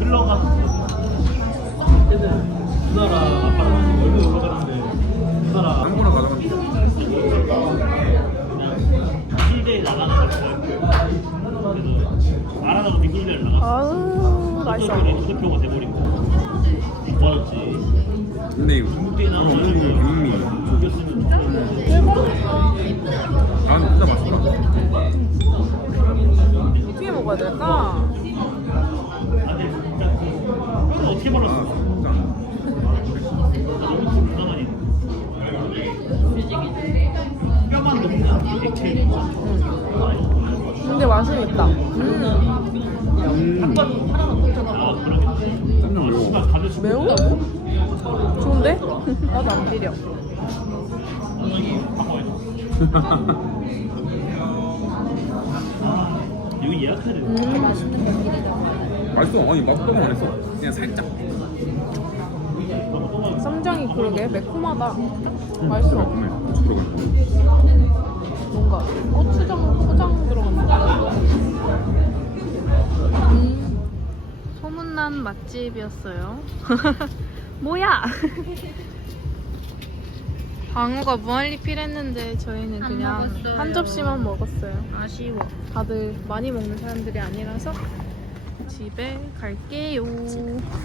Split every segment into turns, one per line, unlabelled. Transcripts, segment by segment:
흘러가. 그때는 누나랑 아빠랑 얼굴 올라가는데 누나랑
가져가면 돼.
딩글대에 나가는 거 그래서 알아다가 딩글대를 나갔어.
아우, 맛있어.
휴대표가 돼버린 거. 좋아졌지.
근데
어떻게.
너무 먹는 액체.
근데 맛은 있다. 음.
매워.
다들 죽
매워? 좋은데? 나도 안 비려.
여기 예약해야 돼.
맛있어. 아니 맛없다고 안 했어. 그냥 살짝.
쌈장이 그러게 매콤하다.
음,
맛있어.
매콤해. 고추 들어가 있고.
뭔가 고추장, 초장 들어갔나? 음. 소문난 맛집이었어요. 뭐야? 방우가 무한리필했는데 저희는
안
그냥
먹었어요.
한 접시만 먹었어요.
아쉬워.
다들 많이 먹는 사람들이 아니라서 집에 갈게요.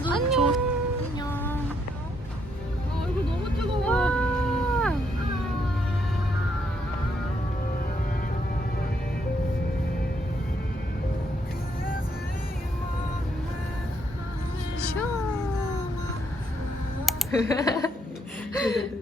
안녕. 안녕.
아, 이거 너무 뜨거워.
와. 슈.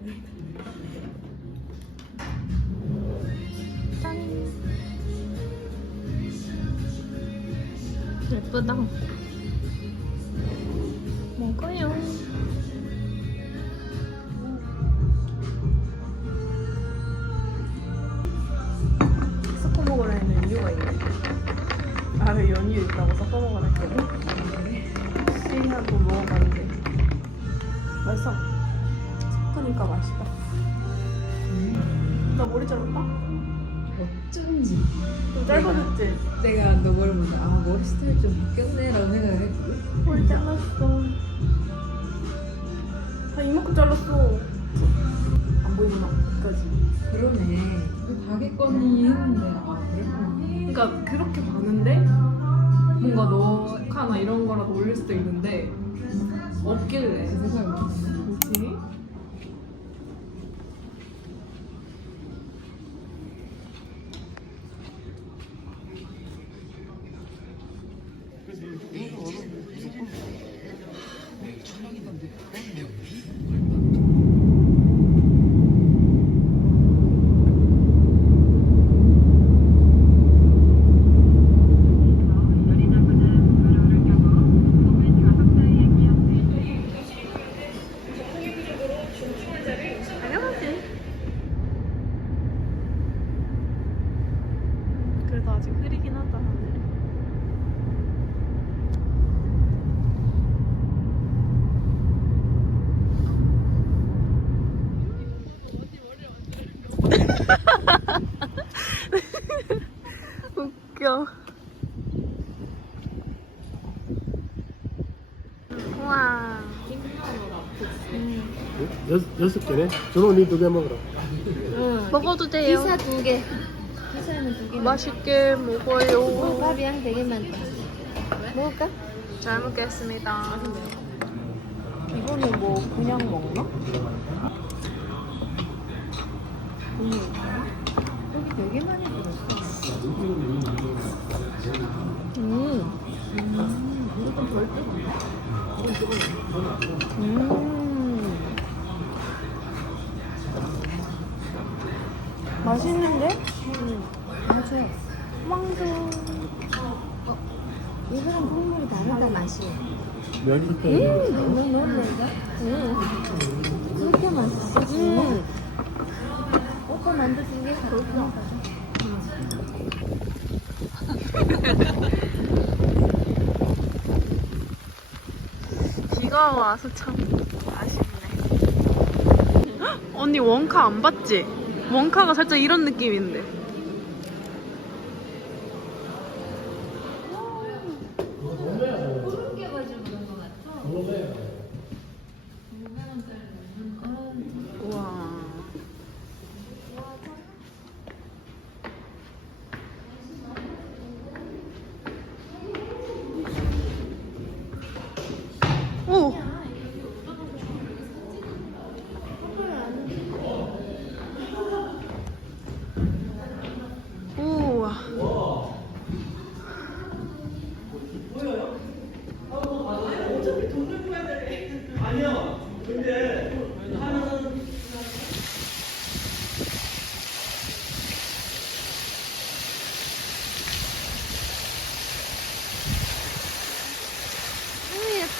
나를 연유 있다고 섞어 먹으라 했거든. 시리하고 먹어봤는데 맛있어. 섞으니까 맛있다. 나 머리 잘랐다?
어쩐지.
좀 짧아졌지?
내가 너 머리 보고 아 머리 스타일 좀 바뀌었네 라고 생각을 했거든.
머리 잘랐어. 다 이만큼 잘랐어. 안 보이구나, 끝까지.
그러네. 가겠거니 했는데 아 그랬구나.
그러니까 그렇게 봤는데 뭔가 너카나 이런 거라도 올릴 수도 있는데 없길래
세상에.
뭐지? 그래도 아직 흐리긴 하다. 하늘이. 웃겨. 우와.
여섯, 여섯 개네? 저거 니두 개 먹어라.
먹어도 돼요.
기사 두 개. 기사는 두 개.
맛있게 먹어요.
밥이랑 되게 많다. 먹을까?
잘 먹겠습니다. 이거는 뭐 그냥 먹나?
여기 되게 많이 들었어.
음.
이것도 덜 뜨거운데?
음. 맛있는데?
맞아.
망고.
이거랑 국물이 다르다 맛이.
면식회.
너무 놀래가? 응. 그렇게 맛있어 정말. 오빠 만드신 게 그렇구나.
비가 와서 참 아쉽네. 헉, 언니 원카 안 봤지? 원카가 살짝 이런 느낌인데. 우와. 오. 우와.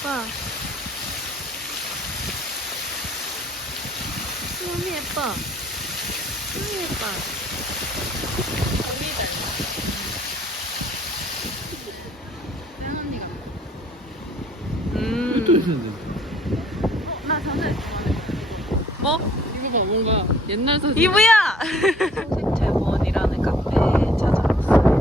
너무 예뻐. 너무 예뻐. 너무 예뻐. 음.
또 있는데.
뭐?
이거 봐 뭔가 옛날 사진
이브야! 소식대본이라는 카페에 찾아왔어요.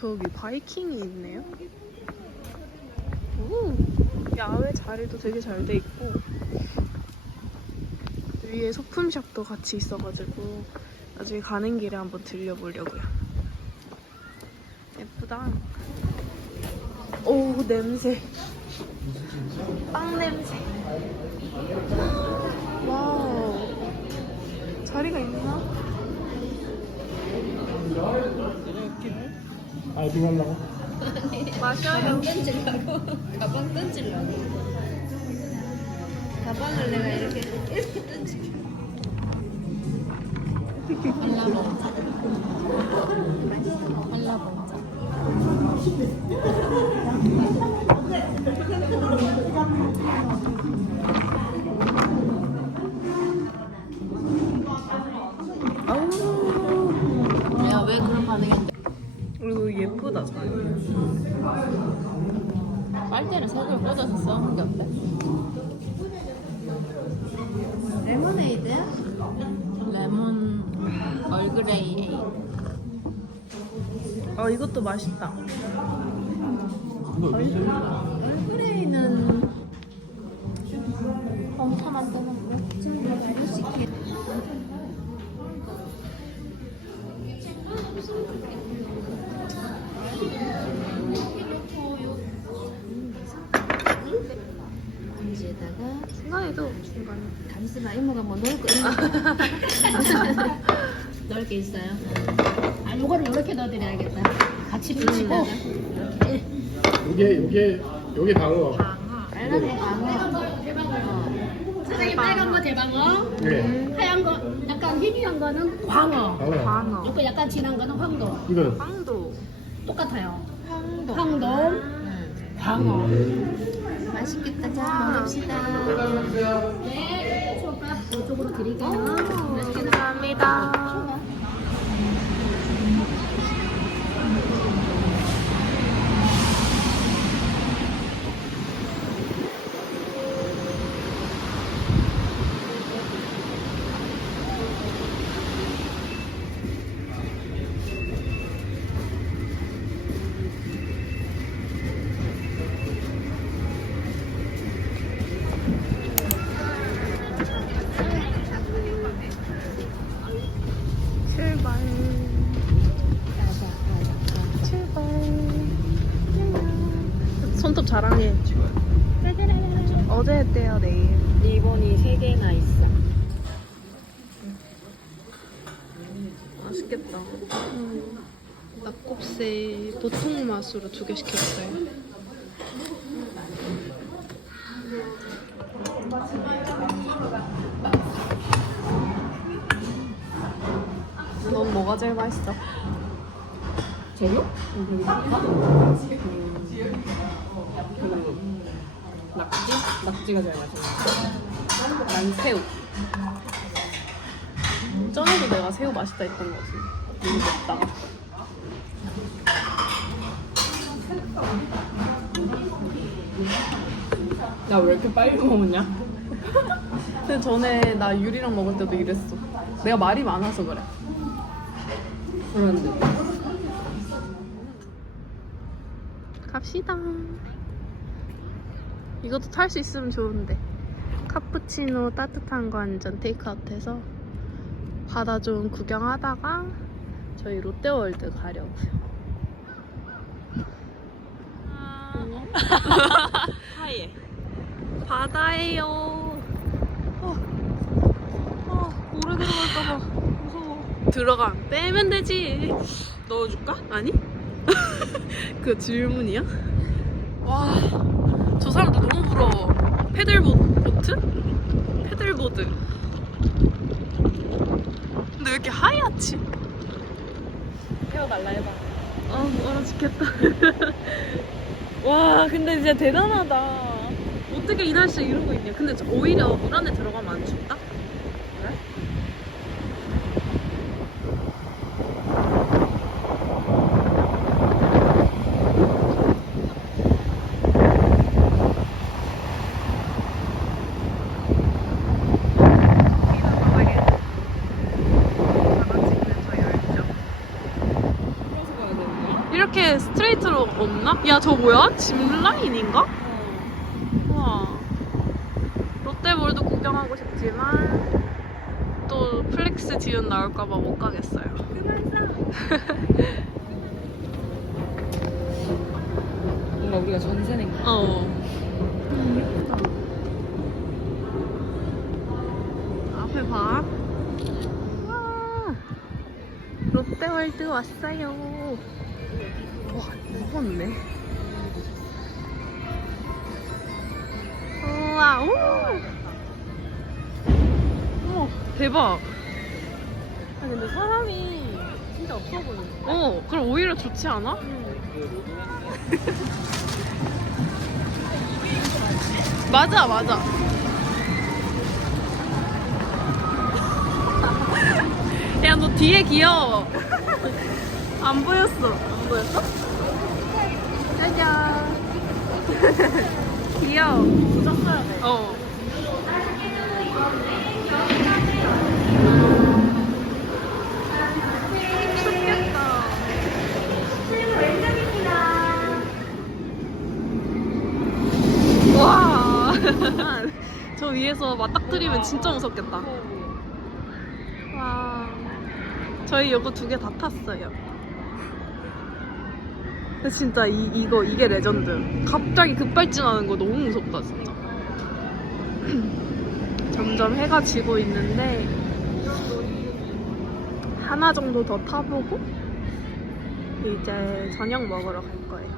저기 바이킹이 있네요. 오, 야외 자리도 되게 잘 돼 있고 위에 소품샵도 같이 있어가지고 나중에 가는 길에 한번 들려보려고요. 예쁘다. 오 냄새. 빵 냄새. 와우. 자리가 있나?
아이빙 하려고?
마셔요.
던질라고? 가방 던질라고? 가방을 내가 이렇게 이렇게 던질게. 발라먹자. 발라먹자. 야, 왜 그런 반응인데?
자리.
빨대를 색을 꽂아서 써는 게 어때? 레모네이드야? 레몬 얼그레이 에이드
아 이것도 맛있다.
얼그레이는 엄청 만드는 거 시키 여기에 뭐 넣을 거 있나? 넣을 게 있어요. 아, 요거를 이렇게 넣어드려야겠다. 같이 붙이고. 이렇게.
요게 요게 요게 방어.
빨간색 방어.
사장님 빨간 거 대방어,
네.
하얀 거 약간 희미한 거는 광어,
방어.
광어.
이거 약간 진한 거는 황도.
이건
빵도.
똑같아요.
황도.
황도,
응.
광어.
맛있겠다. 자, 먹읍시다.
네, 이쪽으로 드릴게요.
감사합니다. 출발. 출발. 손톱 자랑해. 어제 했대요, 내일.
리본이 3개나 있어.
맛있겠다. 낙곱새 보통 맛으로 두 개 시켰어요. 뭐가 제일 맛있어?
재료? 그 낙지? 낙지가 제일 맛있는 난 새우
내가 새우 맛있다 했던 거지. 모르겠다.
나 왜 이렇게 빨리 먹었냐?
근데 전에 나 유리랑 먹을 때도 이랬어. 내가 말이 많아서 그래.
그런데
갑시다. 이것도 탈 수 있으면 좋은데. 카푸치노 따뜻한 거한잔 테이크아웃 해서 바다 좀 구경하다가 저희 롯데월드 가려고요. 하얘. 바다예요. 어, 어, 오래 들어갈까봐 무서워. 들어가. 빼면 되지. 넣어줄까? 아니? 그 질문이야? 와, 저 사람들 너무 부러워. 패들보트? 패들보드. 근데 왜 이렇게 하얗지? 태워달라 해봐. 아, 얼어 죽겠다. 와, 근데 진짜 대단하다. 어떻게 이 날씨에 이러고 있냐. 근데 저 오히려 물 안에 들어가면 안 춥다? 그래?
풀어서 가야 되는 거야?
이렇게 스트레이트로 없나? 야, 저 뭐야? 짚라인인가? 우와. 롯데몰도 구경하고 싶지만 또 플렉스 지은 나올까봐 못 가겠어요.
뭔가 우리가 전세 낸 거.
어. 앞에 봐. 와. 롯데월드 왔어요. 와, 무겁네. 우와, 오! 어머, 대박.
아 근데 사람이 진짜 없어 보이네.
어, 그럼 오히려 좋지 않아? 맞아, 맞아. 야, 너 뒤에 귀여워. 안 보였어. 안 보였어? 짜잔. 귀여워.
돼.
어. 와. 저 위에서 맞닥뜨리면 진짜 무섭겠다. 와. 저희 요거 두 개 다 탔어요. 근데 진짜 이, 이거 이게 레전드. 갑자기 급발진하는 거 너무 무섭다 진짜. 점점 해가 지고 있는데 하나 정도 더 타보고 이제 저녁 먹으러 갈 거예요.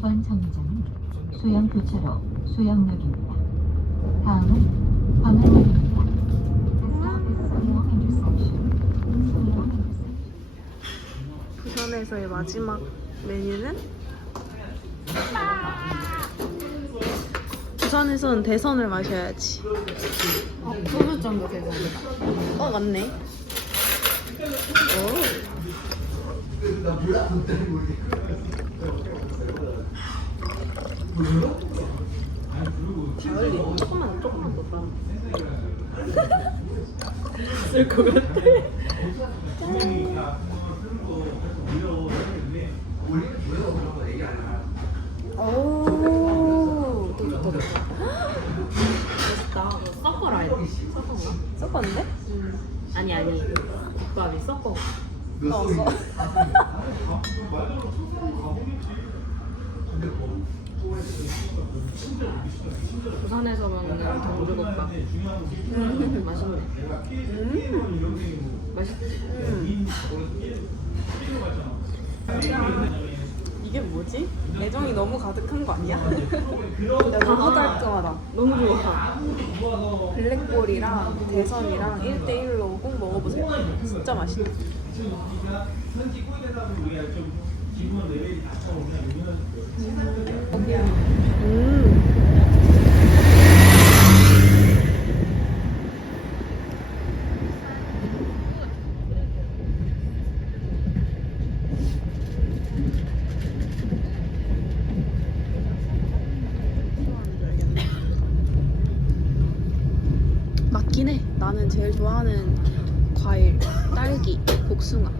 이번 정류장은 소양 교차로 소양역입니다. 다음은 광안역입니다. 소양. 소양.
부산에서의 마지막 메뉴는 부산에서는 대선을 마셔야지.
어, 소주잔도 되고.
어 맞네.
가을이 조금만 조금만 더 봐. 오, 되게 좋다, 좋다. 맛있다. 섞어라, 해야 돼. 섞어라.
섞었는데?
아니, 아니. 국밥이 섞어.
넣었어.
부산에서 먹는 경주국밥. 음, 맛있네. 맛있지?
이게 뭐지? 애정이 너무 가득한 거 아니야? 근데 너무 깔끔하다.
너무 좋아.
블랙볼이랑 대선이랑 1대1로 꼭 먹어보세요. 진짜 맛있네. 음. 맞긴 해. 나는 제일 좋아하는 과일 딸기, 복숭아.